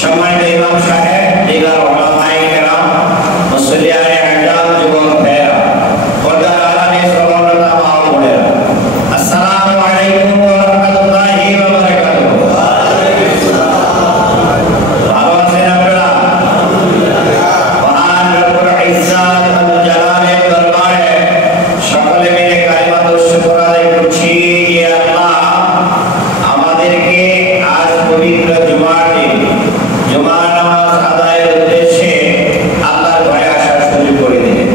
সম্মানিত ইমাম সাহেব, দিগার উলামায়ে কেরাম, মুসল্লিয়ানে আজম, যুবক ভাইরা, পর্দার আড়ালে শ্রবণরত মা ও বোনেরা, আসসালামু আলাইকুম ওয়া রাহমাতুল্লাহি ওয়া বারাকাতুহু। ভালো আছেন আপনারা? মহান রব্বুল ইজ্জাত ওয়াল জালালের দরবারে সকলে মিলে কালিমাতুশ শুকর আদায় করছি। ইয়া আল্লাহ, আমাদেরকে আজ পবিত্র জুমার দিন জুমার নামাজ আদায়ের উদ্দেশ্যে আল্লাহর ঘরে আসার সুযোগ করে দিলেন।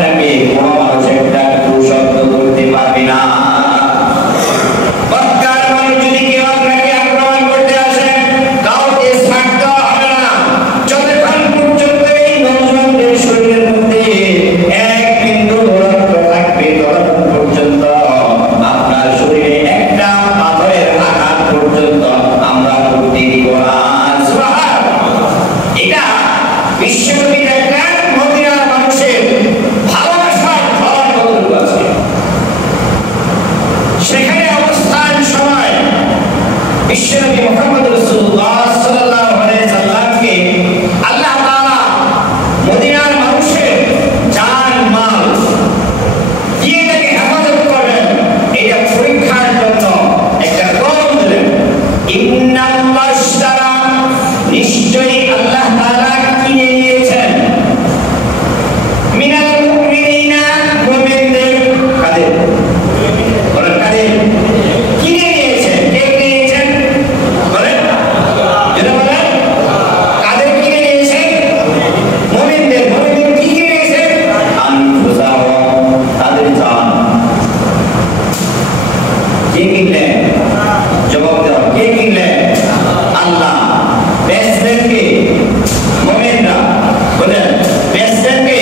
আপনাকে কোনো মানুষ একটা শব্দ করতে পারবে না। মক্কার মানুষ যদি কেউ আপনাকে আক্রমণ করতে আসে, কাউকে ছাড়তে হবে না যতক্ষণ পর্যন্ত এই নওজোয়ানদের শরীরের মধ্যে এক বিন্দু রক্ত থাকবে, ততক্ষণ পর্যন্ত আপনার শরীরে একটা পাথরের আঘাত পর্যন্ত আমরা করতে দিব না। এটা বিশ্বনবী দেখলেন মদিনার মানুষের ভালোবাসার ধরন কতটুকু আছে। সেখানে অবস্থান সময় বিশ্বনবী মুহাম্মদ রাসূলুল্লাহ সাল্লাল্লাহু আলাইহি সাল্লামকে আল্লাহ তাআলা মদিনার মানুষের জান মাল দিয়ে তাকে হেফাজত করবেন, এটা পরীক্ষার জন্য একটা কম দিলেন। ইন্নাল্লাহ ইশতারা, নিশ্চয়ই আল্লাহ তাআলা কিনে নিয়েছেন মিনাল মুমিনিনা, মুমিনদের কাদের বলেন কাদের কিনে নিয়েছেন, কে কিনে নিয়েছেন বলেন, যেটা বলেন কাদের কিনে নিয়েছেন, মুমিনদের। মুমিনদের কি কিনে নিয়েছেন? আনফুসাহুম, তাদের জান। কে কিনলেন? জবাব দাও, কে কিনলেন? আল্লাহ। বেচলেন কে? মুমিনরা। বলেন বেচলেন কে?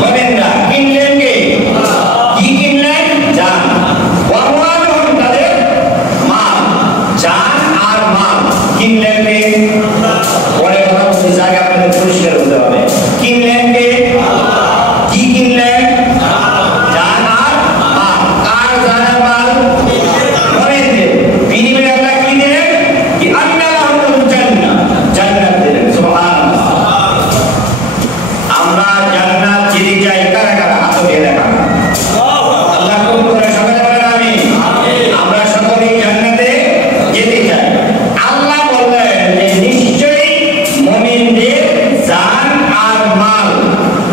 মুমিনরা। কিনলেন কে? কি কিনলেন? জান। ওয়ামালুহুম, তাদের মাল। জান আর মাল কিনলেন কে? পরে কথা বলতে জায়গা আপনাদের পরিষ্কার হতে হবে। কিনলেন কে? কি কিনলেন? জান আর মাল। কার জান আর মাল? মুমিনদের। বিনিময়ে আল্লাহ কি দিলেন? কি আন্নাহুল জান্নাহ, জান্নাত দিলেন। সুবহানাল্লাহ। আমরা জান্নাত যেতে চাই, কারা কারা হাত উঠিয়ে দেখান। আল্লাহ কবুল করে, সকলে বলেন আমিন। আমরা সকলেই জান্নাতে যেতে চাই। আল্লাহ বললেন যে নিশ্চয়ই মুমিনদের জান আর মাল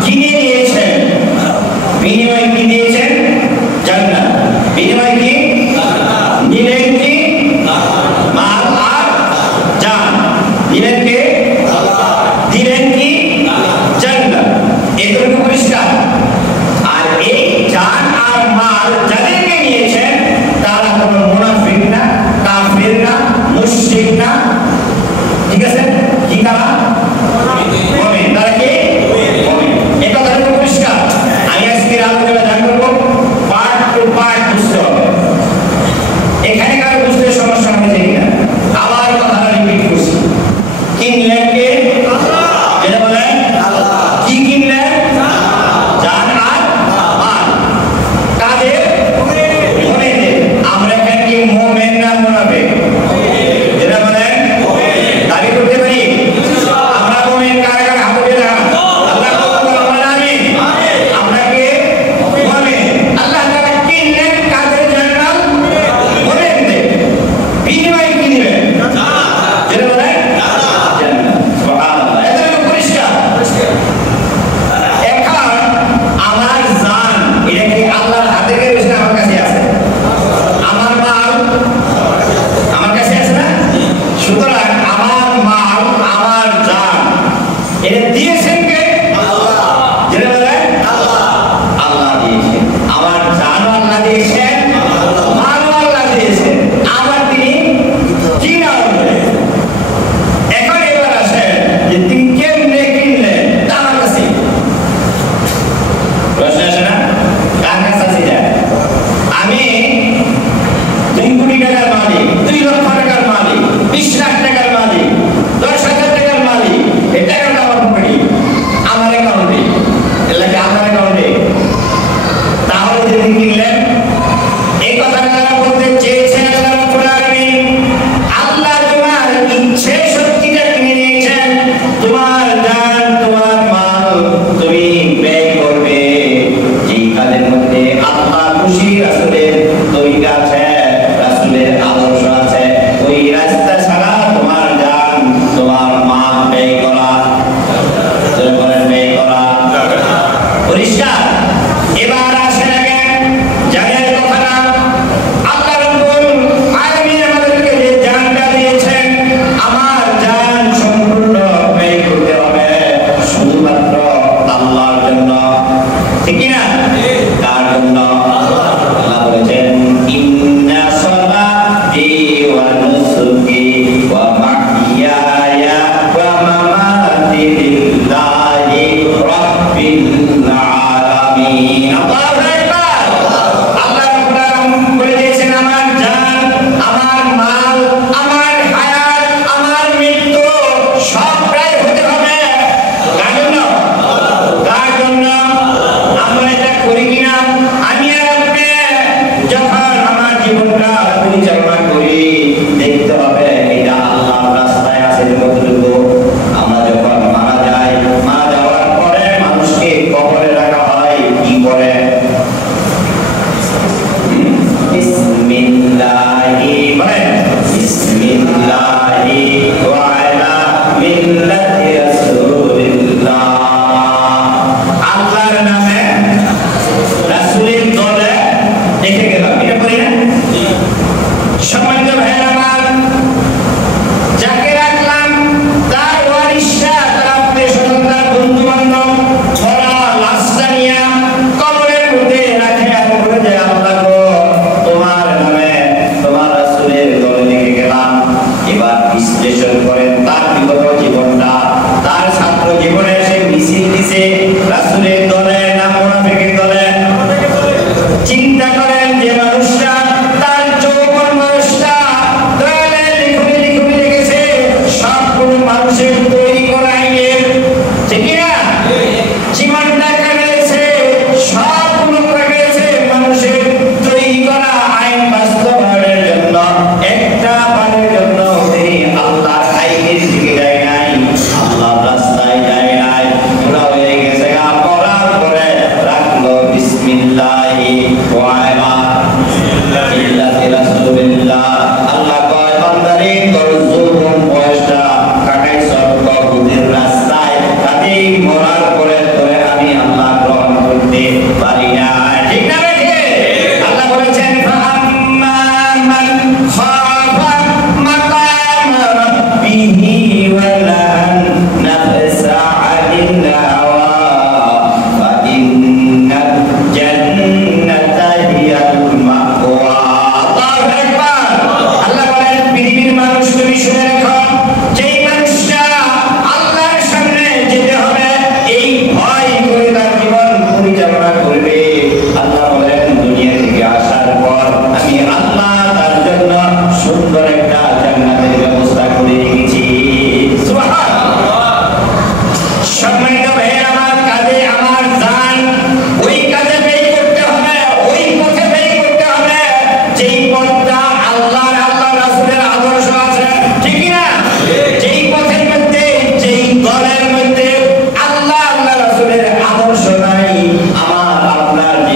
কিনে নিয়েছেন। বিনিময়ে কি দিয়েছেন? জান্নাত। বিনিময়ে কি নিলেন? কি মাল আর জান দিলেন কে? দিলেন কি? জান্নাত। এতটুকু পরিষ্কার। আর এই জান আর মাল যাদেরকে নিয়েছেন তারা কোনো মুনাফিক না, কাফির না, মুশরিক না, ঠিক আছে? কি তারা? মুমিন। তারা কি? মুমিন। এই কথাটুকু পরিষ্কার। আমি আজকের আলোচনা দান করব পার্ট টু পার্ট বুঝতে হবে। এখানে কারো বুঝতে সমস্যা হয়েছে কিনা? আবার কথাটা রিপিট করছি। কিনলেন কে? যেটা বলেন কি কিনলেন? জান আর মাল। কাদের? মুমিনদের। আমরা এখানে কি মুমিন না মুনাফিক? যেটা বলেন দাবি করতে পারি আমরা মুমিন। কারা কারা হাত উঠিয়ে দেখান। আল্লাহ কবুল করুন, বলেন আমিন। আমরা কি মুমিন? আল্লাহ তাআলা কিনলেন কাদের? জান্নাত মুমিনদের। বিনিময়ে কি দিবেন? যেটা বলেন জান্নাত। সুবহানাল্লাহ। এতটুকু পরিষ্কার। এখন আমার জান, এটা কি আল্লাহর হাতে গেছে না আমার কাছে আছে? আমার মাল আমার কাছে আছে না? সুতরাং আমার মাল, আমার জান, এটা দিয়েছেন কে? আল্লাহ। যেটা বলেন আল্লাহ দিয়েছেন। আমার জানও আল্লাহ দিয়েছেন, মালও আল্লাহ দিয়েছেন। আবার তিনি কিনা হলেন। এখন এবার আসেন যে তিনি কেমনে কিনলেন? তার কাছে প্রশ্ন আসে না? কার কাছে আছে এটা? আমি 2 কোটি টাকার মালিক, 2 লক্ষ টাকার মালিক, 20 লাখ টাকার মালিক, 10,000 টাকার মালিক। এই টাকাটা আমার পকেটে, আমার অ্যাকাউন্টে। এলাকা আমার অ্যাকাউন্টে। তাহলে যদি কিনলেন, এই কথাটা তারা বলতে চেয়েছেন আল্লাহ রাব্বুল আলামিন, আল্লাহ তোমার ইচ্ছে শক্তিটা কিনে নিয়েছেন। তোমার জান, তোমার মাল তুমি ব্যয় করবে যেই কাজের মধ্যে আল্লাহ খুশি, রাসূলের তরিকা আছে, রাসূলের আদর্শ আছে। ওই রাস্তা ছাড়া তোমার জান, তোমার মাল ব্যয় করা, ব্যয় করা পরিষ্কার।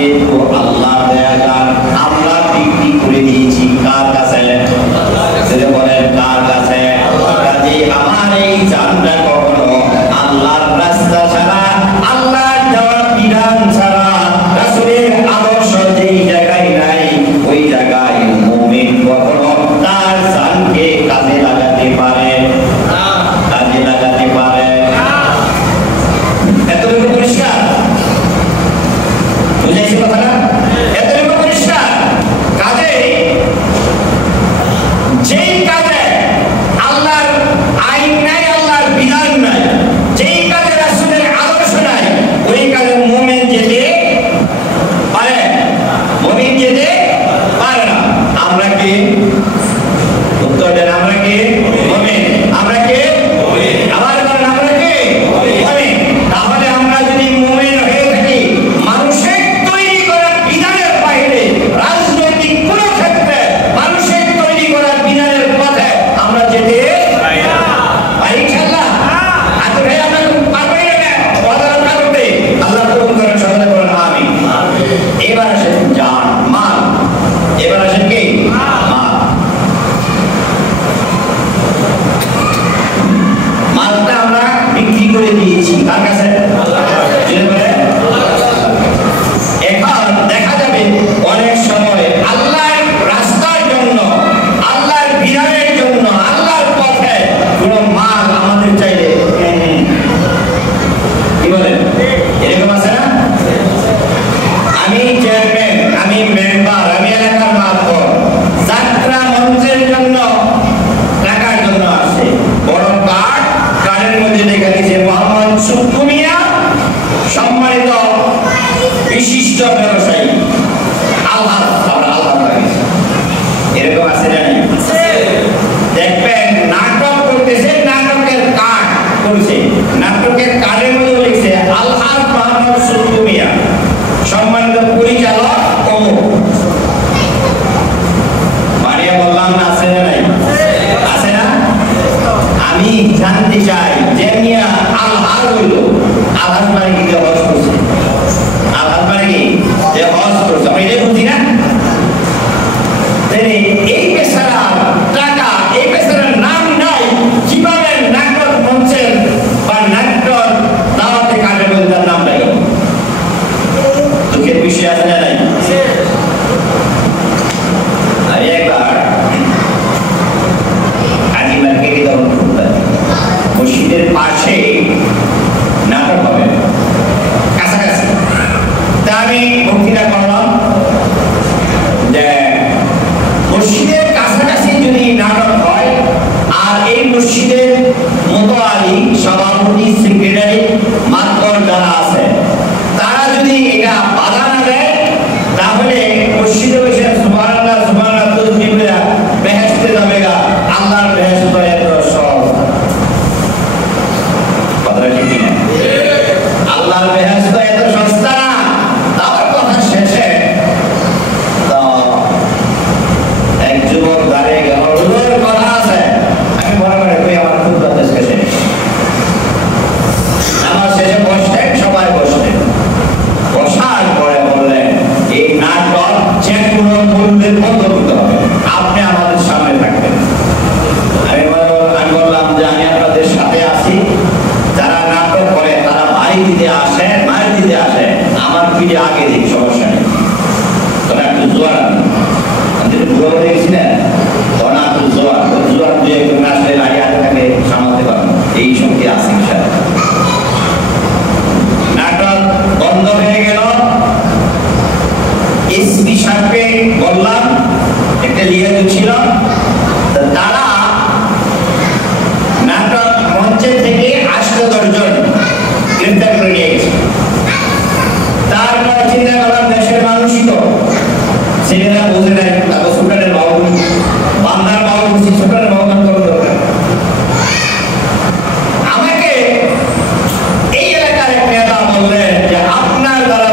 যেহেতু আল্লাহ দেয়া গান আমরা বিক্রি করে দিয়েছি কার কাছে? যদি বলেন কার কাছে? কাজে আমার এই জানটা কখনো আল্লাহর রাস্তা ছাড়া, আল্লাহর দেওয়া বিধান ছাড়া, রাসূলের আদর্শ যেই জায়গায় নাই ওই জায়গায় মুমিন কখনো তার জানকে কাজে লাগাতে পারে না, কাজে লাগাতে পারে না। এতটুকু পরিষ্কার বুঝাইছি কথাটা? এতটুকু পরিষ্কার। কাজে যেই কাজে আল্লাহর আইন নাই, আল্লাহর বিধান নাই, যেই কাজে রাসূলের আদর্শ নাই, ওই কাজে মুমিন যেতে পারে, মুমিন যেতে পারে না। আমরা কি উত্তর দেন? আমরা কি মুমিন? আমরা কি মুমিন? আবার বলেন আমরা কি মুমিন? তাহলে আমরা যদি মুমিন হয়ে থাকি, মানুষের তৈরি করা বিধানের বাইরে রাজনৈতিক কোন ক্ষেত্রে মানুষের তৈরি করা বিধানের পথে আমরা যেতে পারি না। পারি ইনশাআল্লাহ? আজ ভাই আমরা পারবই না, ওয়াদার কারণে আল্লাহ কবুল করেন, সকলে বলেন আমিন। এবার আসেন জান, মাল। এবার আসেন কি? মাল। মালটা আমরা বিক্রি করে দিয়েছি কার কাছে? এখন দেখা যাবে অনেক সময় আল্লাহর রাস্তার জন্য, আল্লাহর বিধানের জন্য, আল্লাহর পথে কোন মাল আমাদের চাইলে কি বলেন এরকম আছে না? আমি চেয়ারম্যান, আমি মেম্বার, আমি এলাকার মাতবর, যাত্রা মঞ্চের জন্য টাকার জন্য আসছে, বড় কার্ডের মধ্যে লেখা দিয়েছে মোহাম্মদ সুক্কু মিয়া, সম্মানিত বিশিষ্ট ব্যবসায়ী, আল্লাহ আল্লাহ লাগিয়েছে। এরকম আছে জানি? দেখবেন নাটক করতেছে, নাটকের কার্ড করছে, নাটকের কার্ডের মধ্যে লিখছে আল্লাহ মোহাম্মদ সুক্কু মিয়া, সম্মানিত পরিচালক অমুক। মারিয়া বললাম না, আছে না নাই? আছে না? আমি জানতে চাই যে মিয়া আল্লাহ হইল, আল্লাহ মানে কি? যে হজ করছে। আল্লাহ মানে কি? যে হজ করছে। আমরা এটাই বুঝি না? এই পেশার টাকা, এই পেশার নাম নাই, কিভাবে নাটক মঞ্চের বা নাটক দাওয়াতে কাজে বলে তার নাম নাই? দুঃখের বিষয় আছে না নাই? আমি একবার কাজী মার্কেটে তখন ঘুরতাম, মসজিদের পাশে নাটক হবে কাছাকাছি। তা আমি বক্তৃতা করলাম যে মসজিদের কাছাকাছি যদি নাটক হয় আর এই মসজিদের মোতালি সভাপতি, সেক্রেটারি, মাতবর যারা আছে তারা যদি এটা বাধা না দেয়, তাহলে মসজিদে বসে সুবহানাল্লাহ সুবহানাল্লাহ তাসবিহ করে বেহেশতে যাবে, আল্লাহর বেহেশত এত সহজ। কথা ঠিক না? আল্লাহর বেহেশত এত সস্তা না। তার কথা শেষে তো এক যুবক দাঁড়িয়ে গেল, হুজুর কথা আছে। আমি মনে করে কই আমার খুব কথা শেষে, আমার শেষে বসতেন, সবাই বসতেন। বসার পরে বললেন এই নাটক যে কোনো মূল্যে বন্ধ করতে হবে, আপনি আমাদের সামনে থাকবেন। আমি বললাম যে আমি আপনাদের সাথে আছি, যারা নাটক করে তারা মারি দিতে আসে, মারি দিতে আসে, আমার পিঠে আগে দিক, সমস্যা নেই। তবে একটু জোয়ার বুড়ো দেখছিলেন, অনাথ জোয়ার জোয়ার দিয়ে একটু আসলে আগে আগে তাকে সামালতে পারবেন, এই শক্তি আছে ইনশাআল্লাহ। নাটক বন্ধ হয়ে গেল। এসপি সাহেবকে বললাম, একটা লিয়াজ ছিল, তারা নাটক মঞ্চে থেকে 8-10 জন গ্রেফতার করে নিয়ে গেছে। তারপর চিন্তা করলাম দেশের মানুষই তো ছেলেরা বোঝে নাই, তারপর সুকানের বাবু, বান্দার বাবু বুঝি, সুকানের বাবু গান করার দরকার। আমাকে এই এলাকার এক নেতা বললেন যে আপনার দ্বারা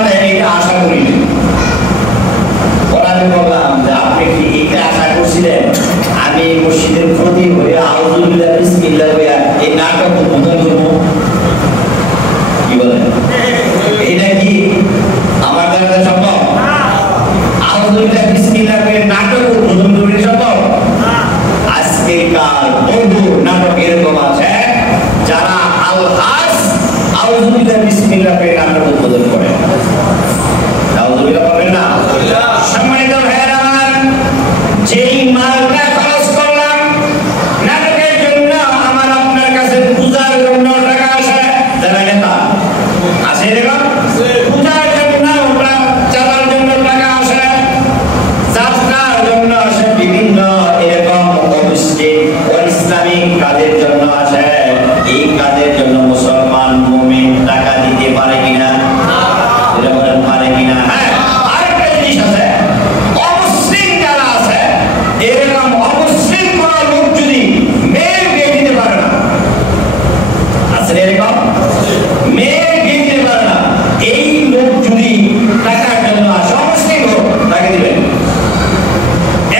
দিবেন।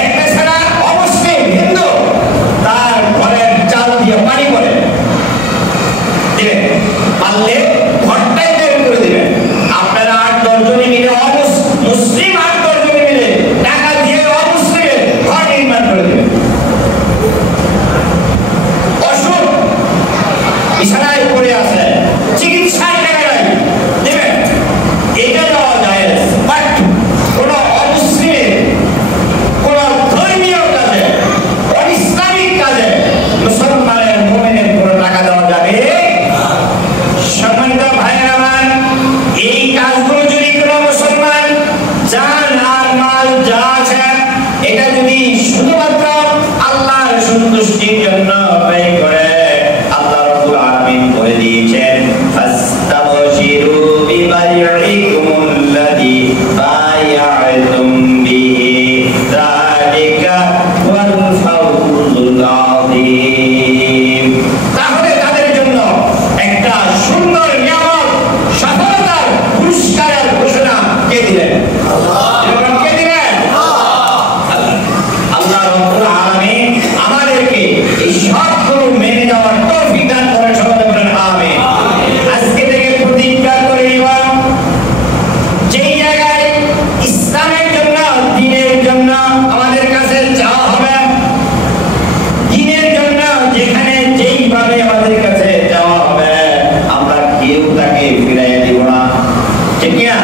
একটা ছাড়া অবশ্যই হিন্দু তার ঘরের চাল দিয়ে পানি করে দিবেন, পারলে ঘরটাই তৈরি করে দিবেন। আপনারা 8-10 জনে মিলে মুসলিম 8-10 জনে মিলে টাকা দিয়ে অমুসলিমের ঘর নির্মাণ করে দিবেন। অসুখ বিছানায় পড়ে আছে, চিকিৎসায় টাকা নাই, দিবেন, এটা দেওয়া যায়। বাট কোন অমুসলিমের কোন ধর্মীয় কাজে, অনিসলামিক কাজে মুসলমানের মুমিনের কোনো টাকা দেওয়া যাবে না। সম্মানিত ভাইয়েরা আমার, এই কাজগুলো যদি কোনো মুসলমান জান আর মাল যা আছে এটা যদি শুধুমাত্র আল্লাহর সন্তুষ্টির জন্য ব্যয় করে, আল্লাহ রাব্বুল আলামিন বলে দিয়েছেন ফাস্তাবশিরু বিবাইইকুমুল্লাযী বায়া'তুম বিহি যালিকা ওয়াল ফাওজুল আযীম। তাহলে তাদের জন্য একটা সুন্দর নিয়ামত, সফলতার পুরস্কারের ঘোষণা কে দিলেন? আল্লাহ। কে দিলেন? আল্লাহ রাব্বুল আলামিন আমাদেরকে এই সবগুলো মেনে নেওয়ার তৌফিক দান করেন। সকলে বলেন আমিন। আজকে থেকে প্রতিজ্ঞা করে নিলাম, যেই জায়গায় ইসলামের জন্য, দ্বীনের জন্য আমাদের কাছে চাওয়া হবে, দ্বীনের জন্য যেখানে যেইভাবে আমাদের কাছে চাওয়া হবে, আমরা কেউ তাকে ফিরাইয়া দিব না, ঠিক কিনা?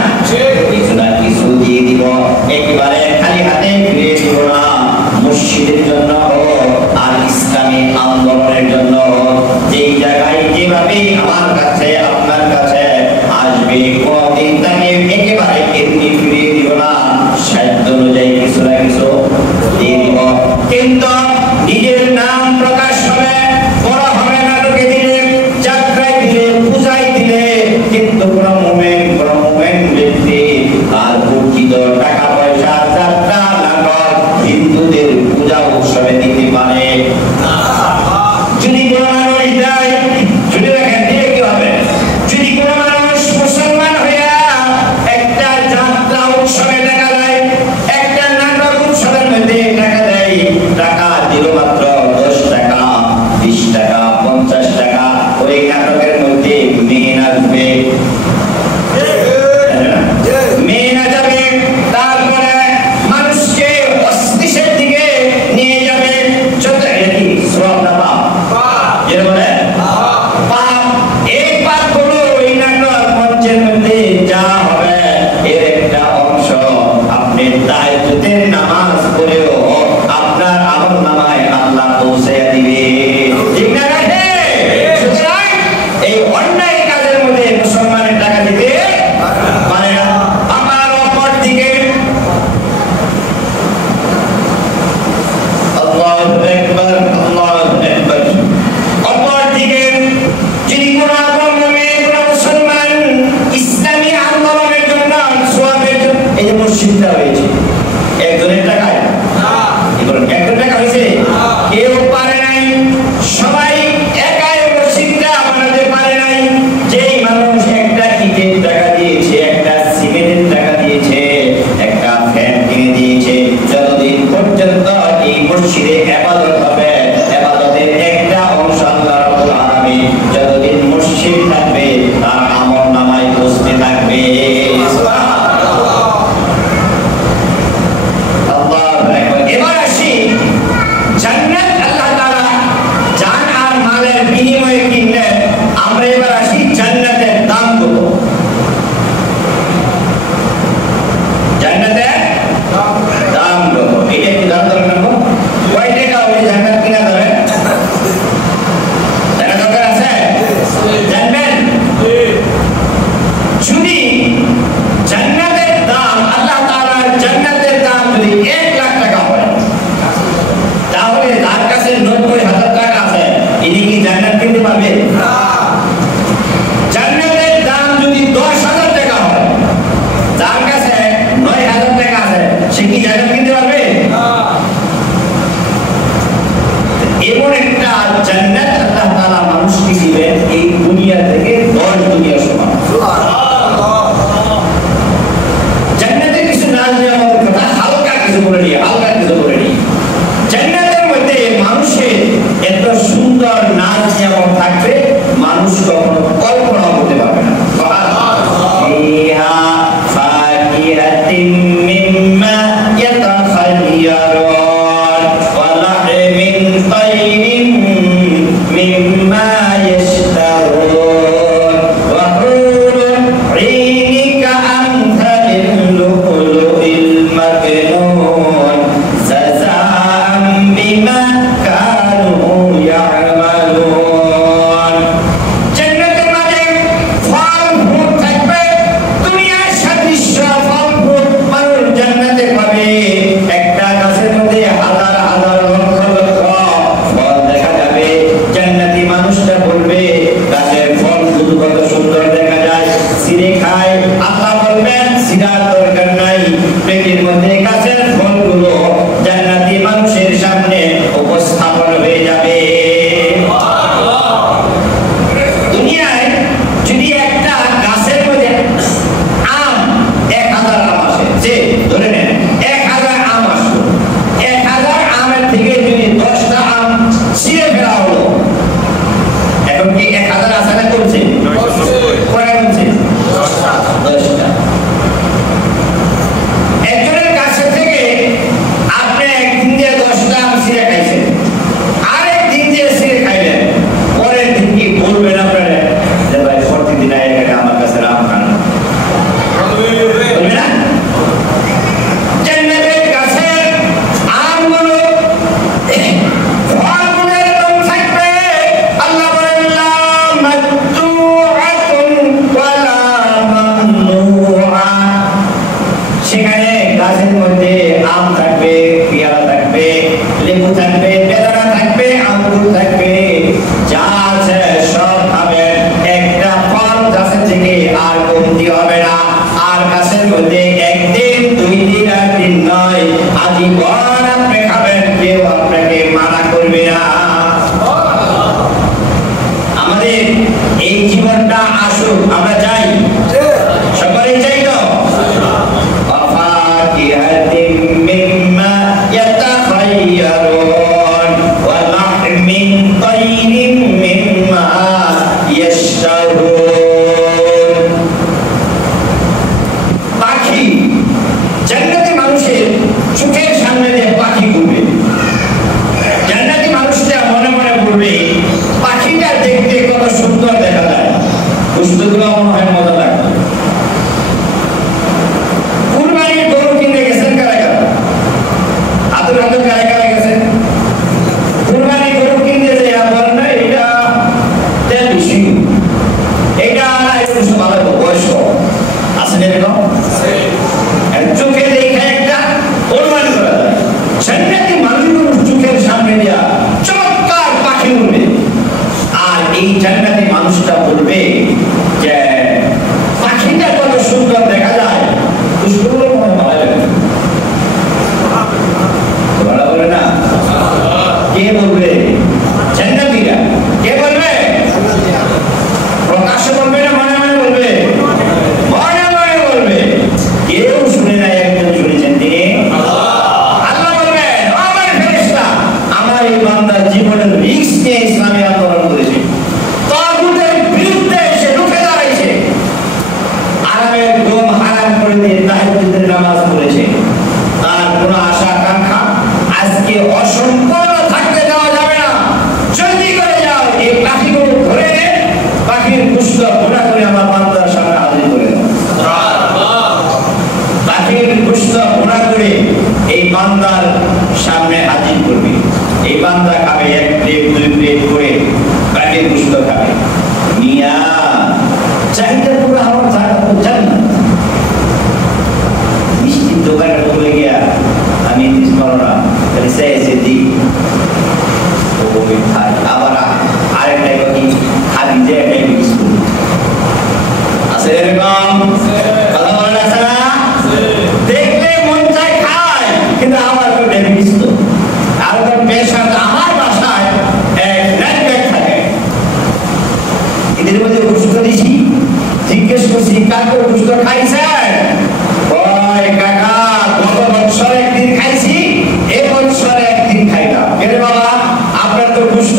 কিছু না কিছু দিয়ে দিব, একেবারে খালি হাতে ফিরিয়ে দিব না। মসজিদের জন্য হোক আর ইসলামী আন্দোলনের জন্য হোক, যেই জায়গায় যেভাবে আমার কাছে আপনার কাছে আসবে, কোনদিন তাকে একেবারে এমনি ফিরিয়ে দিব না, সাধ্য অনুযায়ী কিছু না কিছু দিয়ে দিব। কিন্তু নিজের নাম প্রকাশ হবে, বড় হবে নাটকে দিলে, যাত্রায় দিলে, পূজায় দিলে, কিন্তু কোনো মুমিন ব্যক্তি আর প্রকৃত টাকা পয়সা, যাত্রা, নাটক হিন্দুদের পূজা উৎসবে দিতে পারে না। যদি কোনো মানুষ দেয়, যদি দেখেন দিলে কি হবে? যদি কোনো মানুষ মুসলমান হইয়া একটা যাত্রা উৎসবে টাকা দেয়, একটা নাটক উৎসবের মধ্যে টাকা দেয়, টাকা দিল মাত্র 10 টাকা, 20 টাকা, 50 টাকা, ওই নাটকের মধ্যে মেয়ে নাচবে, মেয়ে নাচাবে, তারপরে মানুষকে অশ্লীলের দিকে নিয়ে যাবে। ছোট কি সওয়াব না পাপ? এর বলে পাপ। এই পাপগুলো ওই নাটক মঞ্চের মধ্যে যা হবে, এর একটা অংশ আপনি তাহাজ্জুদের নামাজ পড়েও আপনার আমলনামায় আল্লাহ পৌঁছায়া দিবে, ঠিক না? সুতরাং এই অন্যায় কাজের মধ্যে মুসলমানের টাকা দিতে পারে না। আমার অপর দিকে আল্লাহু আকবার, আল্লাহু আকবার, অপর দিকে যদি কোনো মুমিন, কোনো মুসলমান ইসলামী আন্দোলনের জন্য, সওয়াবের জন্য, এই যে মসজিদটা হয়েছে একজনের টাকায় না, একজনের টাকা হয়েছে, কেউ পারে নাই, সবাই একাই মসজিদটা বানাতে পারে নাই। যেই মানুষ একটা ইটের টাকা দিয়েছে, একটা সিমেন্টের টাকা দিয়েছে, একটা ফ্যান কিনে দিয়েছে, যতদিন পর্যন্ত এই মসজিদে ইবাদত হবে, ইবাদতের একটা অংশ আল্লাহ রাব্বুল আলামিন যতদিন মসজিদ থাকবে তার আমলনামায় বসতে থাকবে। সুবহানাল্লাহ। আল্লাহু আকবার। এবার আসি জান্নাত আল্লাহ তাআলা জান আর মালের বিনিময়ে কিনলেন। আমরা এবার আসি জান্নাতের দাম কত। ফাকিহাতিন মিম্মা ইয়াতাখায়্যারুন ওয়া লাহমিন তায়রিন মিম্মা ইয়াশতাহুন ওয়া হুরুন ঈনি কাআমথালিল লু'লু'িল মাকনুন জাযাআন বিমা কানু ইয়া'মালুন। জান্নাতের মাঝে ফল ফুল থাকবে, দুনিয়ার সাদৃশ্য ফল ফুল মানুষ জান্নাতে পাবে। একটা গাছের মধ্যে হাজার হাজার লক্ষ লক্ষ ফল দেখা যাবে। জান্নাতি মানুষটা বলবে গাছের ফলগুলো কত সুন্দর দেখা যায়, ছিঁড়ে খায়। আল্লাহ বলবেন ছিঁড়ার দরকার নাই, পেটের মধ্যে গাছের ফলগুলো জান্নাতি মানুষের সামনে উপস্থাপন হয়ে যাবে। দুনিয়ায় যদি একটা গাছের মধ্যে আম 1000 আম আসে, যে ধরে নেন 1000 আম আসলো, 1000 আমের থেকে যদি 10টা আম ছিঁড়ে ফেলা হলো, এখন কি 1000 আছে না করছে? কয়টা করছে? 10টা। একজনের কাছে থেকে আপনি একদিন দিয়ে 10টা আম ছিঁড়ে খাইছেন, আরেক দিন দিয়ে ছিঁড়ে খাইলেন, পরের দিন কি বলবেন আপনারা যে ভাই প্রতিদিন এখানে আমার কাছে আম খান? বলবে না? জান্নাতের গাছের আমগুলো ফলগুলো এরকম থাকবে। আল্লাহ বলেন লা মাকতুআতুন ওয়ালা মামনুআ। সেখানে গাছের মধ্যে আম থাকবে, পেয়ারা থাকবে, লেবু থাকবে, বেদানা থাকবে, আঙ্গুর থাকবে, যা আছে সব খাবেন। একটা ফল গাছের থেকে আর কমতি হবে না। আর গাছের মধ্যে একদিন, 2 দিন আর 3 নয়, আজীবন আপনি খাবেন, কেউ আপনাকে মানা করবে না। আমাদের এই জীবনটা আসুক, আমরা চাই, সকলেই চাই তো। وفاكهة مما يتخيرون ولحم طير مما يشتهون। পাখি, জান্নাতি মানুষের চোখের সামনে দিয়ে পাখি ঘুরবে। জান্নাতি মানুষটা মনে মনে বলবে পাখিটা দেখতে কত সুন্দর দেখা যায়, গোশতগুলো মনে হয় মজা লাগবে। কুরবানির গরু কিনতে গেছেন কারা কারা? হাতের হাতে কারা কারা গেছেন? কুরবানির গরু কিনতে যে বলেন না এটা তেল বেশি, এটা একটু ভালো বয়স আছে এরকম চোখে দেখে একটা অনুমান করা যায়। জান্নাতি মানুষগুলো চোখের সামনে দিয়া চমৎকার পাখি উঠবে, আর এই জান্নাতি মানুষটা বলবে যে পাখিটা কত সুন্দর দেখা যায়, দুষ্টগুলো মনে ভালো লাগে। ভালো বলে না? কে বলবে? জান্নাতীরা। কে বলবে? প্রকাশ্যে বলবে না মনে মনে বলবে? মনে মনে বলবে। কেউ শুনে নাই, একজন শুনেছেন, তিনি আল্লাহ বলবেন আমার ফেরেশতা আমার এই বান্দার জীবনের রিস্ক নিয়ে ইসলামী আন্দোলন করেছে, তাগুতের বিরুদ্ধে এসে রুখে দাঁড়াইছে, আরামের ঘুম হারাম করে দিয়ে তাহাজ্জুদের নামাজ পড়েছে। তার কোনো আশা আকাঙ্ক্ষা আজকে অসম্পূর্ণ থাকতে দেওয়া যাবে না। জলদি করে যাও, এই পাখিগুলো ধরে পাখির গোশত ভুনা করে আমার বান্দার সামনে হাজির করে দাও। পাখির গোশত ভুনা করে এই বান্দার সামনে হাজির করবে। এই বান্দা খাবে 1 প্লেট 2 প্লেট করে পাখির গোশত খাবে। মিয়া চাহিদা পুরো আমার জান্নাত। মিষ্টির দোকানে বলে গিয়া আমি স্মরণা চেয়েছি দিই খাই, আবার আরেকটা কি খাবি যে একটা বিস্কুট আছে এরকম কথা বলে আছে না? দেখলে মন চায় খায়, কিন্তু আমার তো ডায়াবেটিস তো আর তার পেশেন্ট আমার বাসায় এক ব্যাগ থাকে। এদের মধ্যে গোশত দিছি, জিজ্ঞেস করছি কাকে গোশত খাইছেন? ওই কাকা গত বছর একদিন খাইছি, এ বছর একদিন খাইলাম। কেন বাবা আপনার তো গোশত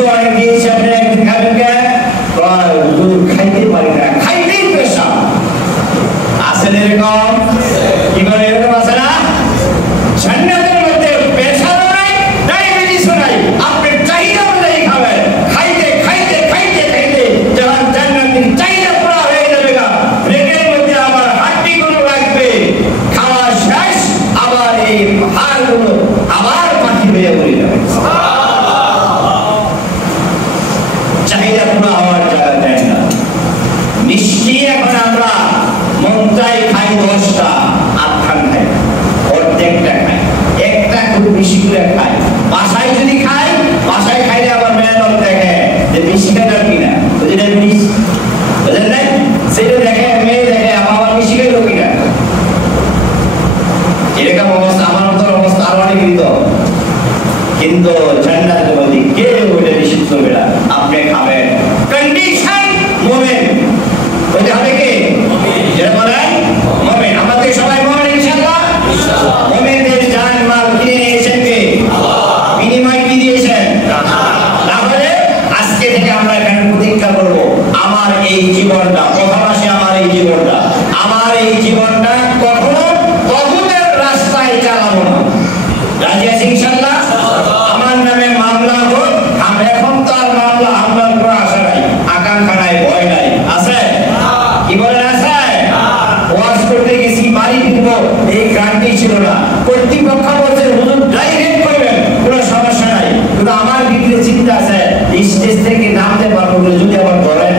স্টেজ থেকে নামতে পারবো বলে যদি আবার ধরেন,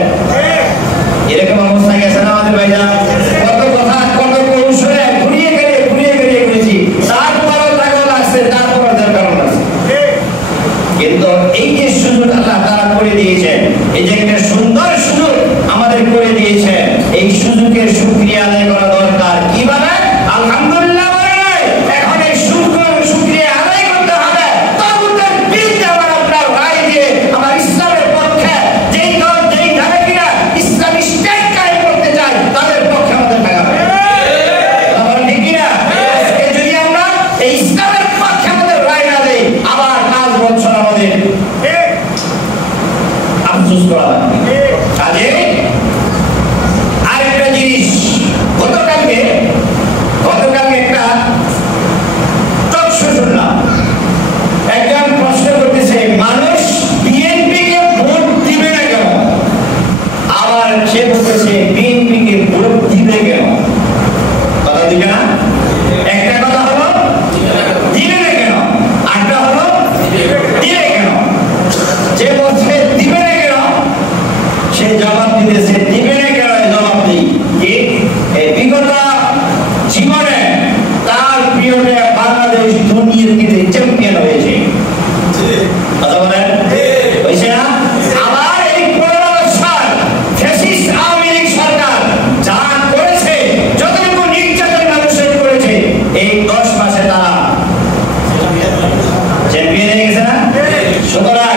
এরকম অবস্থা গেছে না আমাদের ভাইরা। কত কথা কত কৌশলে ঘুরিয়ে গেড়িয়ে করেছি, তারপরও তাকেও লাগছে, তারপরও তার কারণ আছে। কিন্তু এই যে সুযোগ আল্লাহ তারা করে দিয়েছেন, এই যে একটা সুন্দর সুযোগ আমাদের করে দিয়েছেন, এই সুযোগের শুকরিয়া আদায় করা দরকার। কিভাবে? আলহামদুলিল্লাহ বলে নয়, এখন এই শুকরিয়া আদায় করতে হবে তাগুতের বিরুদ্ধে আমার আপনার রায় দিয়ে আমার ইসলামের পক্ষে যেই দল যেই ধারে কিনা ইসলামী স্টেট কায়েম করতে চায় তাদের পক্ষে আমাদের থাকা হবে। তাহলে ঠিক কিনা? আজকে যদি আমরা এই ইসলামের পক্ষে আমাদের রায় না দেই, আবার 5 বছর আমাদের আফসোস করা লাগবে। কাজে আরেকটা জিনিস, গতকালকে একটা টকশো শুনলাম, একজন প্রশ্ন করতেছে মানুষ বিএনপি কে ভোট দিবে না কেন, আবার সে বলতেছে বিএনপি কে ভোট দিবে কেন। কথা দিবে না? একটা কথা হলো দিবে না কেন, আরেকটা হলো দিবে কেন। যে বলছে দিবে না কেন সে জবাব দিতেছে দিবে না কেন, জবাব দিই কি এই বিগত জীবনে তার পিরিয়ডে বাংলাদেশ দুনিয়ার দিকে চ্যাম্পিয়ন হয়েছে। কথা বলেন হয়েছে না? আবার এই 15 বছর ফ্যাসিস্ট আওয়ামী লীগ সরকার যা করেছে, যতটুকু নির্যাতন মানুষের করেছে, এই 10 মাসে তারা চ্যাম্পিয়ন হয়ে গেছে না? সুতরাং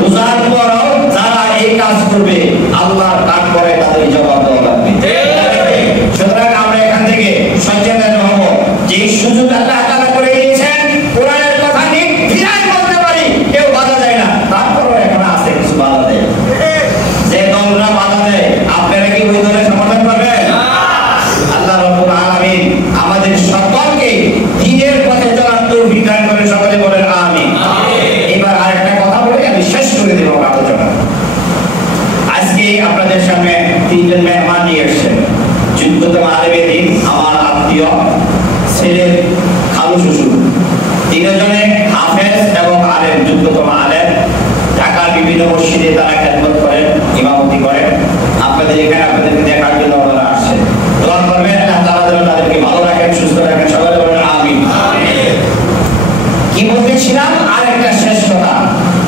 রোজার পরও যারা এই কাজ করবে আল্লাহর ডাক করে তাদের জবাব দেওয়া লাগবে। সুতরাং আমরা এখান থেকে সচেতন হব, যে সুযোগ আল্লাহ তাআলা করে দিয়েছেন, কোরআনের কথা নির্দ্বিধায় বলতে পারি, কেউ বাধা দেয় না। তারপরও এখন আছে কিছু বাধা দেয়, যে দলরা বাধা দেয় আপনারা কি ওই দলের সমর্থন করবেন? আল্লাহ রাব্বুল আলামিন আমাদের সকলকে দ্বীনের পথে চলার তৌফিক দান করে, সকলে বলেন আমিন। এবার আরেকটা কথা বলে আমি শেষ করে দেব আলোচনা। আজকে আপনাদের সামনে 3 জন মেহমান নিয়ে এসেছেন। যোগ্যতম আলেমে দ্বীন, আমার আত্মীয়, ছেলের খালু শ্বশুর, 3 জনে হাফেজ এবং আলেম, যোগ্যতম আলেম। ঢাকার বিভিন্ন মসজিদে তারা খেদমত করেন, ইমামতি করেন। আপনাদের এখানে আপনাদেরকে দেখার জন্য ওনারা আসছেন। দোয়া করবেন আল্লাহ তাআলা যেন তাদেরকে ভালো রাখেন, সুস্থ রাখেন, সবাই বলেন আমিন। কি বলতেছিলাম? আরেকটা শেষ কথা,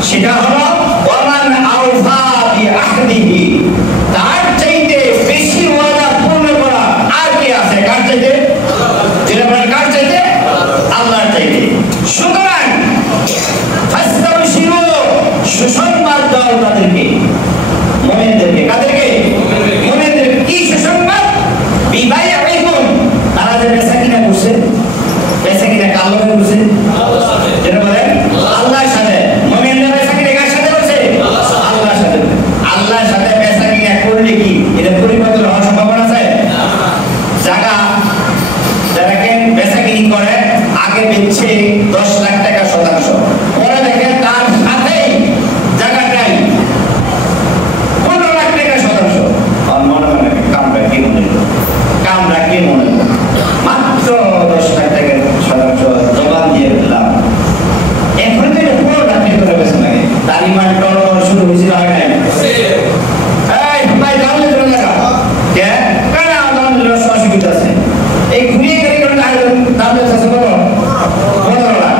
সেটা হলো ওয়ামান আওফা বিআহদিহি, তার চাইতে বেশি ওয়াদা পূর্ণ করা আর কি আছে? কার চাইতে? যেটা বলেন কার চাইতে? আল্লাহর চাইতে। সুতরাং ফাস্তাবশিরু, সুসংবাদ দাও তাদেরকে, মুমিনদেরকে। কাদেরকে? মুমিনদেরকে। কি সুসংবাদ? বিবাইআইকুম, তারা যে বেচাকিনা করছে, বেচাকিনা কার লগে করছে? যেটা বলেন আল্লাহর সাথে। মুমিনরা বেচাকিনা কার সাথে করছে? আল্লাহর সাথে। আল্লাহর সাথে বেচাকিনা করলে কি এটা পরিবর্তন হওয়ার সম্ভাবনা আছে? জায়গা যারা বেচাকিনি করে আগে বেচছে 10 লাখ টাকা শতাংশ, পরে দেখেন তার সাথেই জায়গাটাই 15 লাখ টাকা শতাংশ। মনে মনে কামরা কি মনে হলো, কামরা কি মনে হলো, মাত্র 10 লাখ টাকা শতাংশ জবাব দিয়ে দিলাম। এখন তো এটা 15 লাখ টাকা করে বেচে লাগে। তালিমান টলমল শুরু হয়েছিল আগে নাই? এই ভাই দাম দিতে লাগা কে কেন দাম দিলে অসুবিধা আছে? এই ঘুরিয়ে গেলে দাম দিতে আছে কত? 15 লাখ।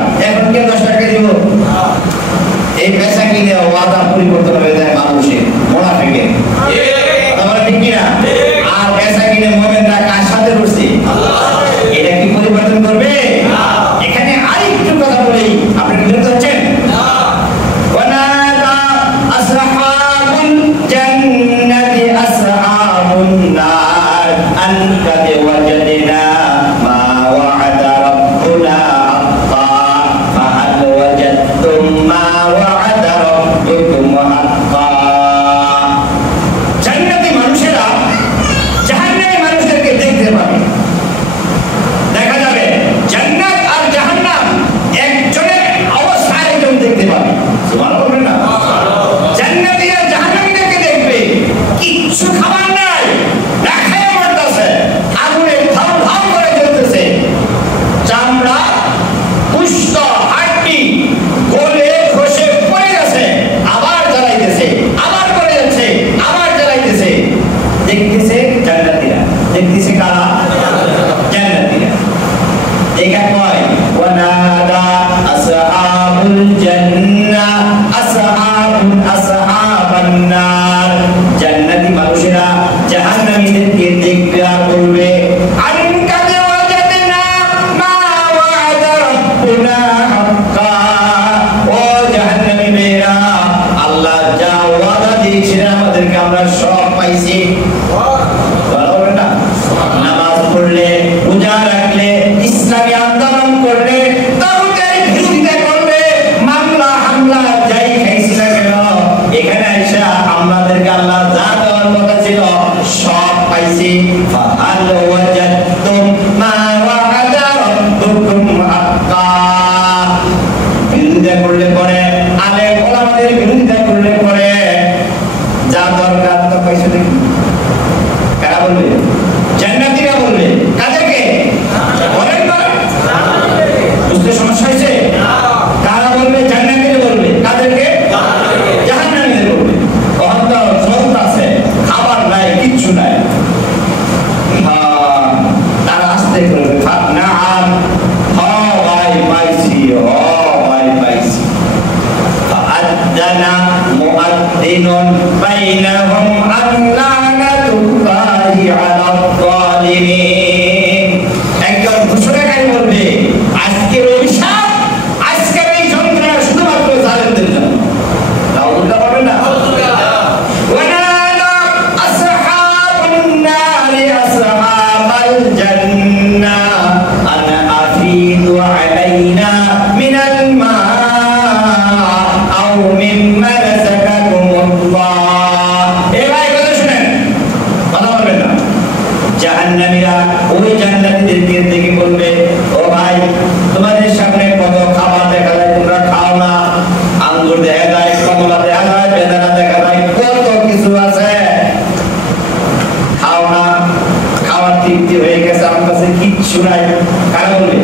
নাম ভাই পাইছি ভাই পাইছি ফাআযানা মুআদ্দিনুন বাইনাহুম আল্লানাতুল্লাহি আলাল যালিমিন একজন ঘোষণাকারী বলবে আজকের অভিশাপ আজকের এই যন্ত্রণা শুধুমাত্র জালেমদের জন্য নাউযুবিল্লাহ বলেন না ওয়ানাদা আসহাবুন নারি আসহাবাল জান্নাহ আনা আফিদু আলাইনা মিনাল মা আও মিম্মা রাযাকাকুমুল্লাহ এই ভাই কথা শুনেন কথা বলবেন না জাহান্নামীরা ওই জান্নাতীদেরকে দেখে বলবে ও ভাই তোমাদের সামনে কত খাবার দেখা যায় তোমরা খাও না আঙ্গুর দেখা যায় কমলা দেখা যায় বেদানা দেখা যায় কত কিছু আছে খাও না খাওয়ার তৃপ্তি হয়ে গেছে আমার কাছে কিচ্ছু নাই কারা বলবে